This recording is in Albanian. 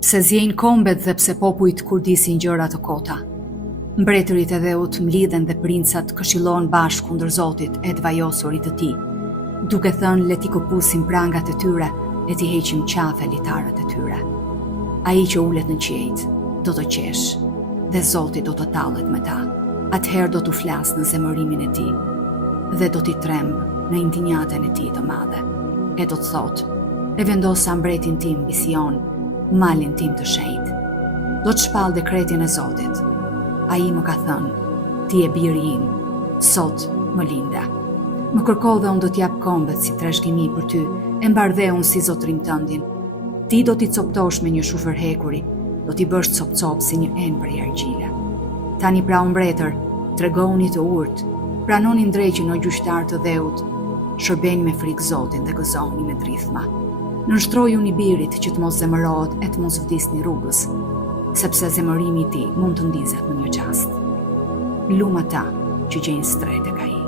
Pse zjejnë kombet dhe pse popujt kur disin gjëra të kota. Mbretërit e dheut mlidhen dhe princat këshillon bashkë kundër Zotit e të vajosurit të tij, duke thënë le t'i këpusim prangat e tyre e t'i heqim qafe litarët e tyre. Ai që ulet në qejt do të qesh, dhe Zoti do të tallet me ta. Atëherë do t'u flas në zemërimin e tij, dhe do t'i tremb në indinjatën e tij të madhe. E do të thotë: e vendosa mbretin tim mbi Sion, malin tim të shenjtë. Do të shpall dekretin e Zotit. Ai më ka thënë: ti e biri im, sot më linde. Më kërko dhe unë do t'jap kombet si trashëgimi për ty, e mbardhe unë si zotrim tëndin. Ti do t'i coptosh me një shufër hekuri, do t'i bësh cop si një enë për argjile. Tani pra o mbretër, tregoni të urtë, pranoni ndreqin o gjyqtar të dheut, shërbeni me frikë Zotin dhe gëzoni me drithma. Nënshtrojuni birit që të mos zemërohet e të mos vdisni rrugës, sepse zemërimi i tij mund të ndizet në një çast. Luma ta që gjejnë stret tek ai.